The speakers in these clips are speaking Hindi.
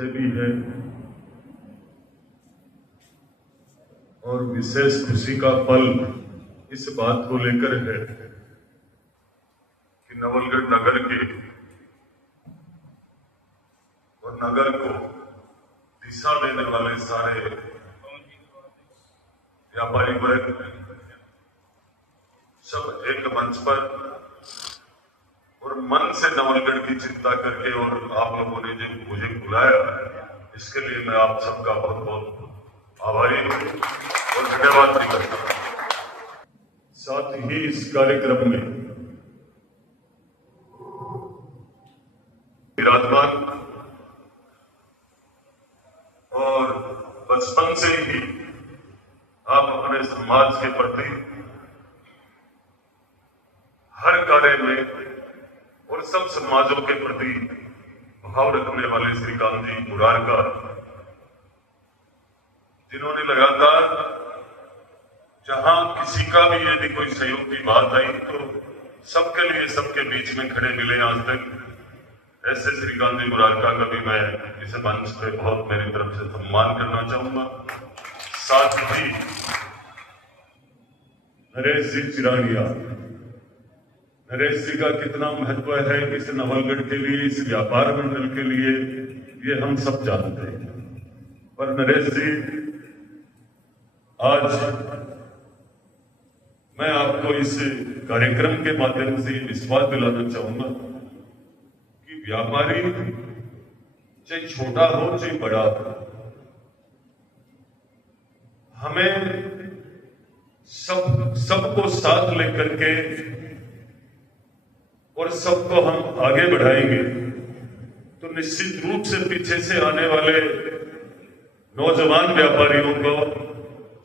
विषय भी है और विशेष खुशी का पल इस बात को लेकर है कि नवलगढ़ नगर के और नगर को दिशा देने वाले सारे व्यापारी वर्ग सब एक मंच पर और मन से नवलगढ़ की चिंता करके और आप लोगों ने जो मुझे बुलाया इसके लिए मैं आप सबका बहुत बहुत आभारी हूं और धन्यवाद भी करता हूं। साथ ही इस कार्यक्रम में विराजमान और बचपन से ही आप अपने समाज के प्रति हर कार्य में और सब समाजों के प्रति भाव रखने वाले श्रीकांत जी मुरारका, जिन्होंने लगातार जहां किसी का भी यदि कोई सहयोग की बात आई तो सबके लिए सबके बीच में खड़े मिले आज तक। ऐसे श्रीकांत जी मुरारका का भी मैं इस मंच पे बहुत मेरी तरफ से सम्मान करना चाहूंगा। साथ ही नरेश जी चिरानिया, नरेश जी का कितना महत्व है इस नवलगढ़ के लिए, इस व्यापार मंडल के लिए, ये हम सब जानते हैं। पर नरेश जी, आज मैं आपको इस कार्यक्रम के माध्यम से विश्वास दिलाना चाहूंगा कि व्यापारी चाहे छोटा हो चाहे बड़ा हो, हमें सबको साथ लेकर के और सबको हम आगे बढ़ाएंगे तो निश्चित रूप से पीछे से आने वाले नौजवान व्यापारियों को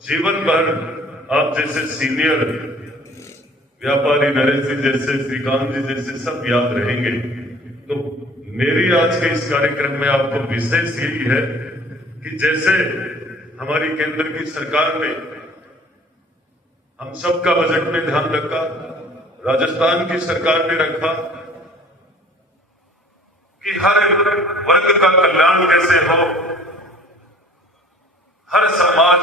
जीवन भर आप जैसे सीनियर व्यापारी नरेश जी जैसे, श्रीकांत जी जैसे सब याद रहेंगे। तो मेरी आज के इस कार्यक्रम में आपको विशेष यही है कि जैसे हमारी केंद्र की सरकार ने हम सबका बजट में ध्यान रखा, राजस्थान की सरकार ने रखा कि हर वर्ग का कल्याण कैसे हो, हर समाज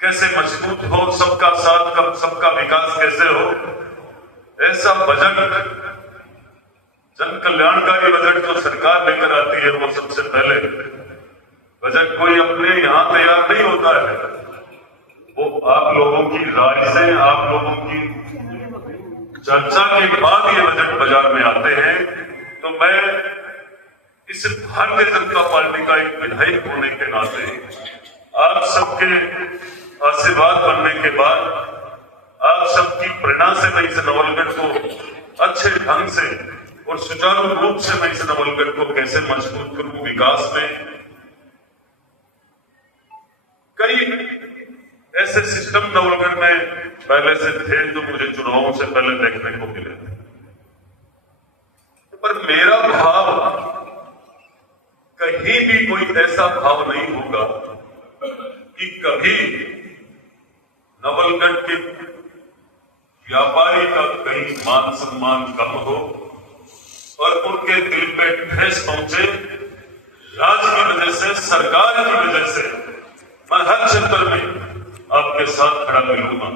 कैसे मजबूत हो, सबका साथ कब सबका विकास कैसे हो, ऐसा बजट, जन कल्याणकारी बजट जो सरकार लेकर आती है वो सबसे पहले बजट कोई अपने यहां तैयार नहीं होता है, वो आप लोगों की राय से, आप लोगों की चर्चा के बाद ये बजट बाजार में आते हैं। तो मैं इस भारतीय जनता पार्टी का एक विधायक होने के नाते आप सबके आशीर्वाद बनने के बाद, आप सबकी प्रेरणा से मैं इस नवलगढ़ को अच्छे ढंग से और सुचारू रूप से मैं इस नवलगढ़ को कैसे मजबूत करूं विकास में। कई ऐसे सिस्टम नवलगढ़ में पहले से थे जो मुझे चुनावों से पहले देखने को मिले थे, पर मेरा भाव कहीं भी कोई ऐसा भाव नहीं होगा कि कभी नवलगढ़ के व्यापारी का कहीं मान सम्मान कम हो और उनके दिल पे ठेस पहुंचे। राज्य की वजह से, सरकार की वजह से मैं हर क्षेत्र में आपके साथ खड़ा मिलूंगा।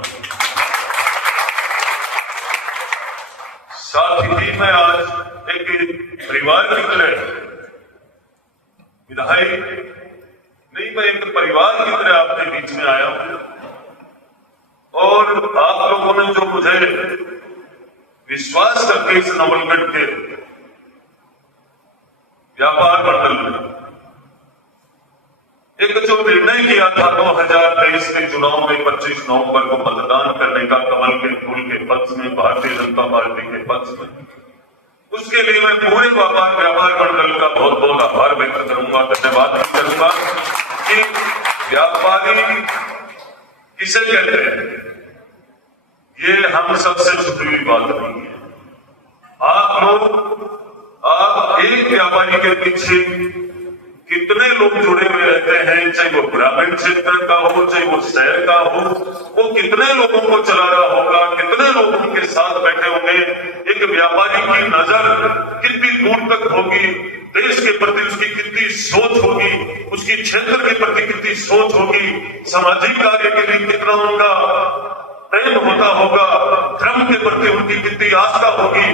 साथ ही मैं आज एक परिवार की तरह विधायक नहीं, मैं एक परिवार की तरह आपके बीच में आया हूं और आप लोगों ने जो मुझे विश्वास करके इस नवलगढ़ के व्यापार मंडल में एक जो निर्णय किया था 2023 के चुनाव में 25 नवंबर को मतदान करने का कमल के फूल के पक्ष में, भारतीय जनता पार्टी के पक्ष में, उसके लिए मैं पूरे व्यापार मंडल का बहुत बहुत आभार व्यक्त करूंगा, धन्यवाद भी करूंगा कि व्यापारी किसे कहते हैं ये हम सबसे छुपी हुई बात नहीं है। आप एक व्यापारी के पीछे कितने लोग जुड़े हुए रहते हैं, चाहे वो ग्रामीण क्षेत्र का हो चाहे वो शहर का हो, वो कितने लोगों को चला रहा होगा, कितने लोग उनके साथ बैठे होंगे, एक व्यापारी की नजर कितनी दूर तक होगी। देश के प्रति उसकी कितनी सोच होगी, उसकी क्षेत्र के प्रति कितनी सोच होगी, सामाजिक कार्य के लिए कितना उनका प्रेम होता होगा, धर्म के प्रति उनकी कितनी आस्था होगी,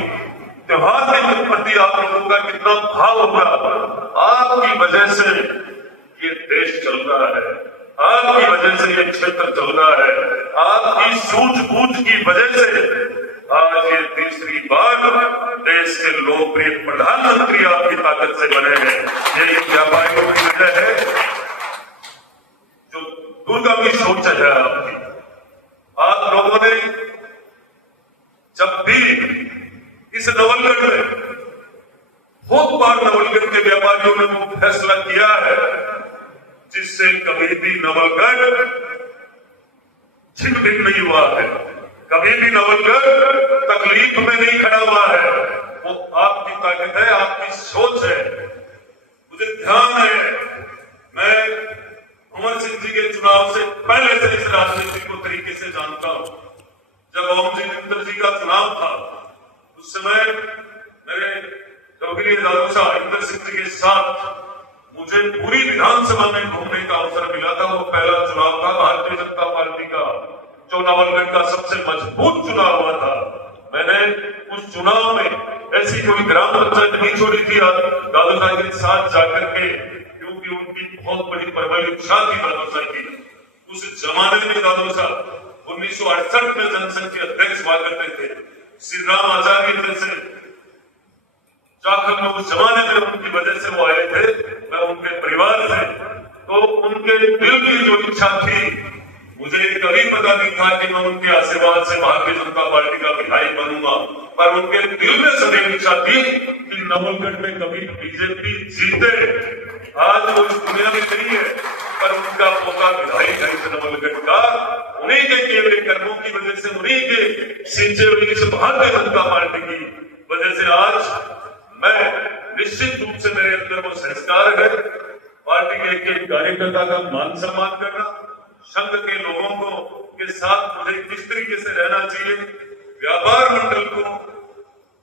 त्योहार के प्रति आप लोगों का कितना भाव होगा। आपकी वजह से ये देश चल रहा है, आपकी वजह से ये क्षेत्र चल रहा है, आपकी सूझबूझ की वजह से आज ये तीसरी बार देश के लोकप्रिय प्रधानमंत्री आपकी ताकत से बने हैं। ये व्यापारियों की वजह है, जो दूरगामी सोच है आपकी। आप लोगों ने जब भी इस नवलगढ़ में बहुत बार नवलगढ़ के व्यापारियों ने वो फैसला किया है जिससे कभी भी नवलगढ़ छिन भिन नहीं हुआ है, कभी भी नवलगढ़ तकलीफ में नहीं खड़ा हुआ है। वो आपकी ताकत है, आपकी सोच है। मुझे ध्यान है, मैं अमर सिंह जी के चुनाव से पहले से इस राजनीति को तरीके से जानता हूं। जब ओम जी मित्तल जी का चुनाव था उस समय मेरे चौधरी दादूशाह इंदर सिंह जी के साथ मुझे पूरी विधानसभा में घूमने का अवसर मिला था। वो पहला चुनाव था भारतीय जनता पार्टी का, जो नवलगढ़ का सबसे मजबूत चुनाव हुआ था। मैंने उस चुनाव में ऐसी कोई ग्राम पंचायत नहीं छोड़ी थी दादूशाह के साथ जाकर के, क्योंकि उनकी बहुत बड़ी प्रबल इच्छा थी दादूशाह की। उस जमाने में दादूशाह 1968 में जनसंघ के अध्यक्ष हुआ करते थे। श्री राम आचार्य जैसे जाखल में उस जमाने में उनकी वजह से वो आए थे, मैं उनके परिवार से, तो उनके दिल की जो इच्छा थी, मुझे कभी पता नहीं था कि मैं उनके आशीर्वाद से भारतीय जनता पार्टी का विधायक बनूंगा, पर उनके दिल में सदैव इच्छा थी कि नवलगढ़ में कभी बीजेपी जीते। आज वो इस दुनिया में नहीं है, पर उनका पोता विधायक है इस नवलगढ़ का। उन्हीं के किए हुए कर्मों की वजह से, उन्हीं के सिंचे हुए इस भारतीय जनता पार्टी की वजह से आज मैं निश्चित रूप से मेरे अंदर वो संस्कार है पार्टी के एक कार्यकर्ता का मान सम्मान करना, संघ के लोगों को के साथ मुझे किस तरीके से रहना चाहिए, व्यापार मंडल को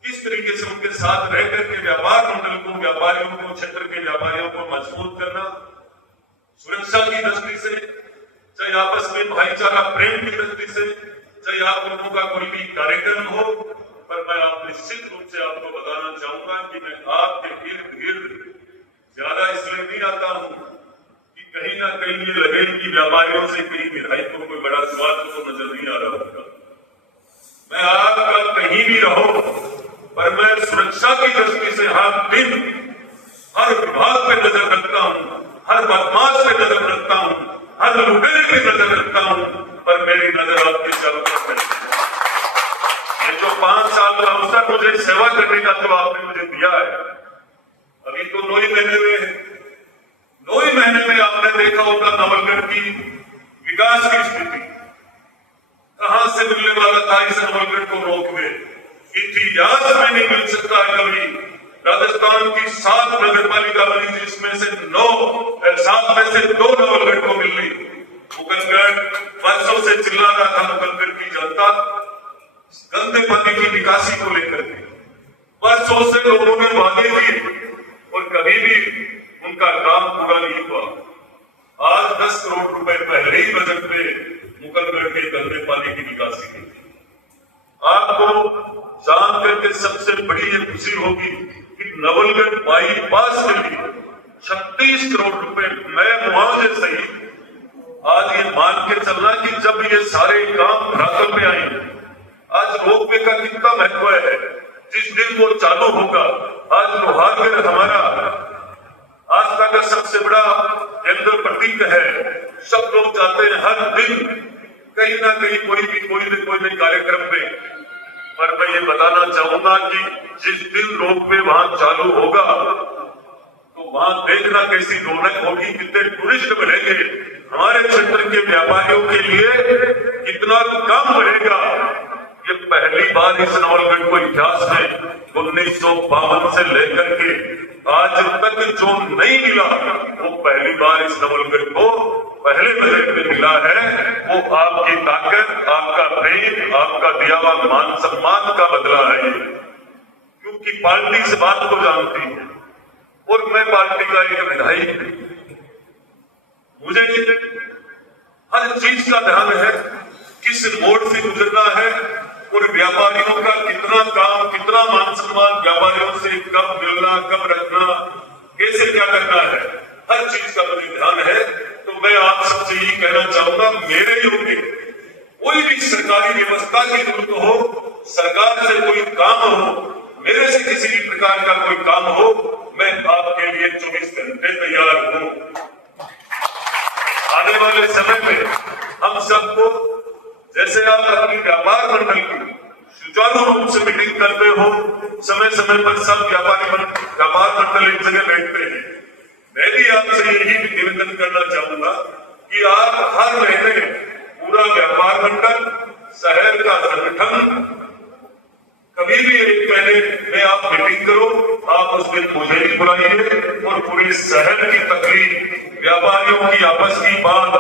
किस तरीके से उनके साथ रह करके व्यापार मंडल को, व्यापारियों को, क्षेत्र के व्यापारियों को मजबूत करना, सुरक्षा की दृष्टि से, चाहे आपस में भाईचारा प्रेम की दृष्टि से, चाहे आप लोगों का कोई भी कार्यक्रम हो, पर मैं आप निश्चित रूप से आपको बताना चाहूंगा कि मैं आपके इर्द गिर्द ज्यादा इसलिए नहीं आता हूं कि कहीं ना कहीं ये लगे कि व्यापारियों से कहीं विधायकों को बड़ा स्वाद तो नजर नहीं आ रहा होगा। मैं आपका कहीं भी रहो, पर मैं सुरक्षा की दृष्टि से हर दिन हर विभाग पे नजर रखता हूं, हर बदमाश पे नजर रखता हूं, हर लुटेरे पे नजर रखता हूं, पर मेरी नजर आपके चारों तरफ है। ये जो 5 साल का अवसर मुझे सेवा करने का जो आपने मुझे दिया है, अभी तो 9 ही महीने में है, 9 ही महीने में आपने देखा होगा नवलगढ़ की विकास की स्थिति कहां से मिलने वाला था इस नवलगढ़ को रोकवे। इतिहास में नहीं मिल सकता है कभी। राजस्थान की 7 नगर पालिका बनी जिसमें से 7 में से 2 नवलगढ़ को मिल रही। मुगलगढ़ वर्षों से चिल्ला रहा था मुगलगढ़ की जनता गंदे पानी की निकासी को लेकर के, वर्षों से लोगों ने वादे किए और कभी भी उनका काम पूरा नहीं हुआ। आज 10 करोड़ रुपए पहले ही बजट में मुगलगढ़ के गंदे पानी की निकासी की। आपको जान करके सबसे बड़ी ये खुशी होगी कि नवलगढ़ बाईपास के लिए 36 करोड़ रुपए मैं मुआवजे सहित आज ये मान के चलना कि जब ये सारे काम धरातल पे आएंगे, आज रोपवे का कितना महत्व है। जिस दिन वो चालू होगा, आज लोहारगढ़ हमारा आस्था का सबसे बड़ा केंद्र प्रतीक है। सब लोग जाते हैं हर दिन कहीं ना कहीं कोई नहीं कार्यक्रम में, पर मैं ये बताना चाहूंगा कि जिस दिन रोपवे वहां चालू होगा तो वहां देखना कैसी रौनक होगी, कितने टूरिस्ट बढ़ेंगे, हमारे क्षेत्र के व्यापारियों के लिए कितना काम बढ़ेगा। ये पहली बार इस नवलगढ़ को इतिहास में 1952 से लेकर के आज तक जो नहीं मिला वो पहली बार इस नवलगढ़ को पहले बजट में मिला है। वो आपकी ताकत, आपका प्रेम, आपका दिया हुआ मान सम्मान का बदला है। क्योंकि पार्टी इस बात को जानती है, और मैं पार्टी का एक विधायक, मुझे हर चीज का ध्यान है, किस मोड़ से गुजरना है और व्यापारियों का कितना काम, कितना मान सम्मान, व्यापारियों से कब मिलना, कब रखना, कैसे क्या करना है, हर चीज का मुझे ध्यान है। तो मैं आप सबसे यही कहना चाहूंगा, मेरे योग्य कोई भी सरकारी व्यवस्था की जरूरत हो, सरकार से कोई काम हो, मेरे से किसी भी प्रकार का कोई काम हो, मैं आपके लिए 24 घंटे तैयार हूं। आने वाले समय में हम सबको, जैसे आप अपनी व्यापार मंडल की सुचारू रूप से मीटिंग करते हो, समय समय पर सब व्यापार मंडल एक जगह बैठते हैं, मैं भी आपसे यही निवेदन करना चाहूंगा कि आप हर महीने पूरा व्यापार मंडल, शहर का संगठन, कभी भी एक महीने में आप मीटिंग करो, आप उस दिन मुझे भी बुलाइए और पूरे शहर की तकलीफ, व्यापारियों की आपस की बात,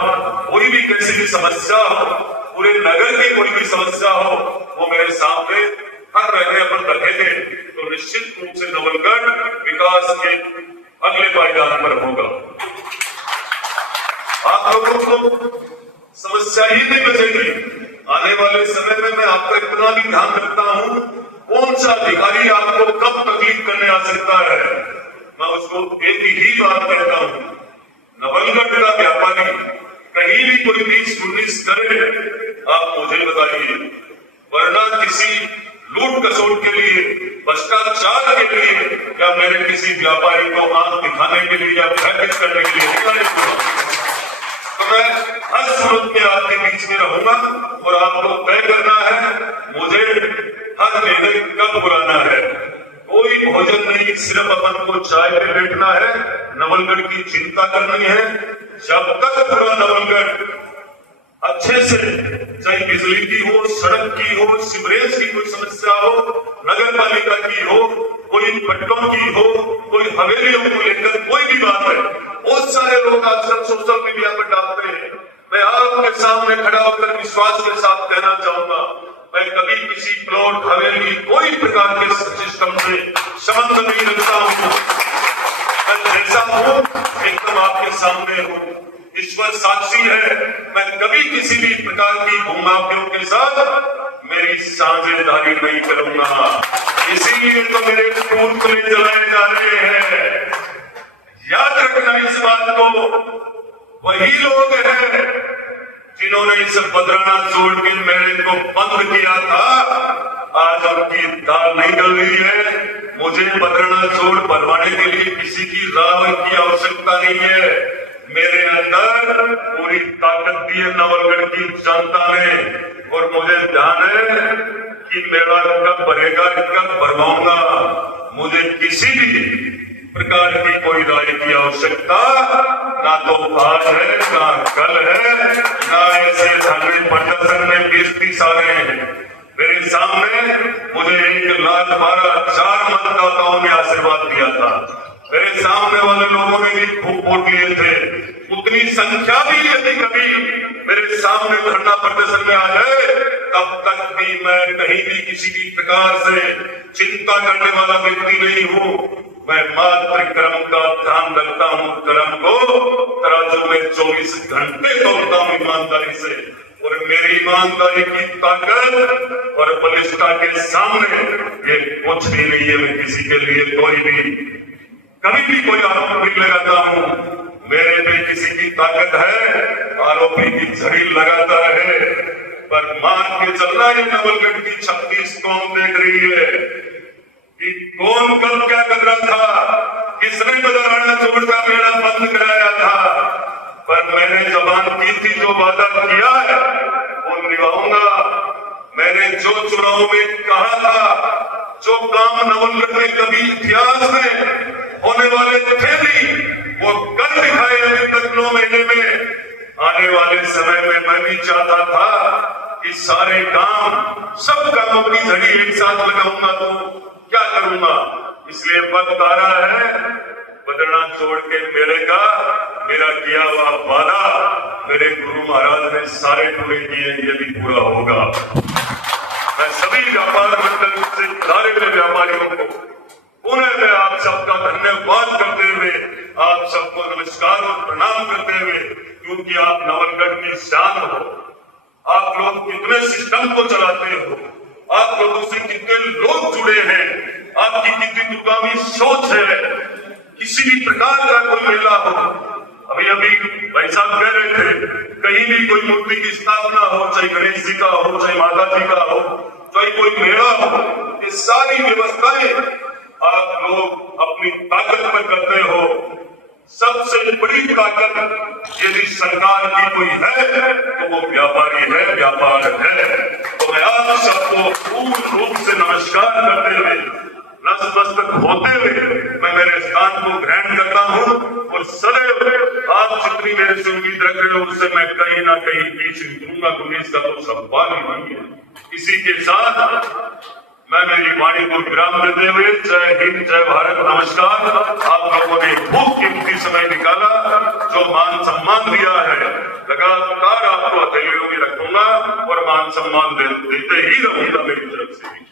कोई भी कैसी भी समस्या हो, पूरे नगर की कोई भी समस्या हो, वो मेरे सामने हर महीने पर रखेंगे तो निश्चित रूप से नवलगढ़ विकास के अगले पायदान पर होगा। आप लोगों को समस्या ही नहीं बचेगी। आने वाले समय में मैं आपका इतना भी ध्यान रखता हूं, कौन सा अधिकारी आपको कब तकलीफ करने आ सकता है, मैं उसको एक ही बात कहता हूं, नवलगढ़ का व्यापारी कहीं भी कोई 20-19 करे, आप मुझे बताइए, वरना किसी लूट खसोट के लिए, भ्रष्टाचार के लिए, या मेरे किसी व्यापारी को आंख दिखाने के लिए या पैकेज करने के लिए निकाले, तो मैं हर सूरत में आपके बीच में रहूंगा और आपको तय करना है मुझे हर महीने कब बुलाना है। कोई भोजन नहीं, सिर्फ अपन को चाय पे बैठना है, नवलगढ़ की चिंता करनी है। जब तक पूरा नवलगढ़ अच्छे से, चाहे बिजली की हो, सड़क की हो, सीवरेज की कोई समस्या हो, नगर पालिका की हो, कोई पट्टों की हो, कोई हवेलियों को लेकर कोई भी बात है, बहुत सारे लोग आजकल सोशल मीडिया पर डालते हैं। मैं आपके सामने खड़ा होकर विश्वास के साथ कहना चाहूंगा, मैं कभी किसी प्लॉट, हवेली, कोई प्रकार के सिस्टम से संबंध नहीं रखता हूं। मैं जैसा हूं एकदम आपके सामने हूं, ईश्वर साक्षी है, मैं कभी किसी भी प्रकार की भूमाफियों के साथ मेरी साझेदारी नहीं करूंगा। इसीलिए तो मेरे खून खुले जलाए जा रहे हैं। याद रखना इस बात को, वही लोग हैं जिन्होंने इस बदराना जोड़ के मेले को बंद किया था, आज उनकी दाल नहीं गल रही है। मुझे बदराना जोड़ भरवाने के लिए किसी की राह की आवश्यकता नहीं है। मेरे अंदर पूरी ताकत दी है नवलगढ़ की जनता ने, और मुझे ध्यान है कि मेरा कब भरेगा, कब भरवाऊंगा। मुझे किसी भी प्रकार की कोई राय की आवश्यकता ना तो आज है, ना कल है, ना ऐसे धरने प्रदर्शन में 20-30 साल हैं। मेरे सामने मुझे 1,12,000 मतदाताओं ने आशीर्वाद दिया था। मेरे सामने वाले लोगों ने भी खूब वोट लिए थे। उतनी संख्या भी यदि कभी मेरे सामने धरना प्रदर्शन में आ जाए, तब तक भी मैं कहीं भी किसी भी प्रकार से चिंता करने वाला व्यक्ति नहीं हूँ। मैं मात्र कर्म का ध्यान रखता हूँ, कर्म को तराजू में 24 घंटे तोड़ता हूँ ईमानदारी से, और मेरी ईमानदारी की ताकत और बलिष्ठता के सामने ये कुछ भी नहीं है। मैं किसी के लिए कोई भी कभी भी कोई आरोप नहीं लगाता हूँ। मेरे पे किसी की ताकत है, आरोपी की झड़ी लगाता है, पर मान के चलना है नवलगढ़ की 36 कौम देख रही है कि कौन कब क्या कर रहा था, किसने बदराना जोड़ का मेला बंद कराया था। पर मैंने जबान की थी, जो वादा किया है वो निभाऊंगा। मैंने जो चुनाव में कहा था, जो काम नवलगढ़ में कभी इतिहास में होने वाले थे नहीं, वो कर दिखाए अभी तक 9 महीने में। आने वाले समय में मैं भी चाहता था कि सारे काम, सब कामों की झड़ी एक साथ लगाऊंगा तो क्या करूंगा। इसलिए वक्त आ रहा है बदरना जोड़ के मेले का मेरा किया हुआ वादा मेरे गुरु महाराज ने सारे पूरे किए, ये भी पूरा होगा। मैं सभी व्यापार मंडल से सारे व्यापारियों को पुनः मैं आप सबका धन्यवाद करते हुए आप सबको नमस्कार और प्रणाम करते हुए, क्योंकि आप नवलगढ़ की शान हो। आप लोग कितने सिस्टम को चलाते हो, आप लोगों से कितने लोग जुड़े हैं, आपकी कितनी दूरगामी सोच है। किसी भी प्रकार का कोई मेला हो, अभी भाई साहब कह रहे थे, कहीं भी कोई मूर्ति की स्थापना हो, चाहे गणेश जी का हो, चाहे माता जी का हो, चाहे कोई मेला हो, ये सारी व्यवस्थाएं आप लोग अपनी ताकत पर करते हो। सबसे बड़ी ताकत यदि सरकार की कोई है तो वो व्यापारी है, व्यापार है। तो मैं आप सबको पूर्ण रूप से नमस्कार करते हुए, नतमस्तक होते हुए मैं मेरे स्थान को ग्रहण करता हूं और सदैव आप जितनी मेरे से उम्मीद रख रहे हो उससे मैं कहीं ना कहीं पीछे दूंगा, क्योंकि इसका तो सवाल ही नहीं है। इसी के साथ मैं मेरी वाणी को विराम देते हुए जय हिंद, जय भारत, नमस्कार। आप लोगों ने खूब कीमती समय निकाला, जो मान सम्मान दिया है लगातार आपको हथेलियों में रखूंगा और मान सम्मान देते ही रहूंगा मेरी तरफ से।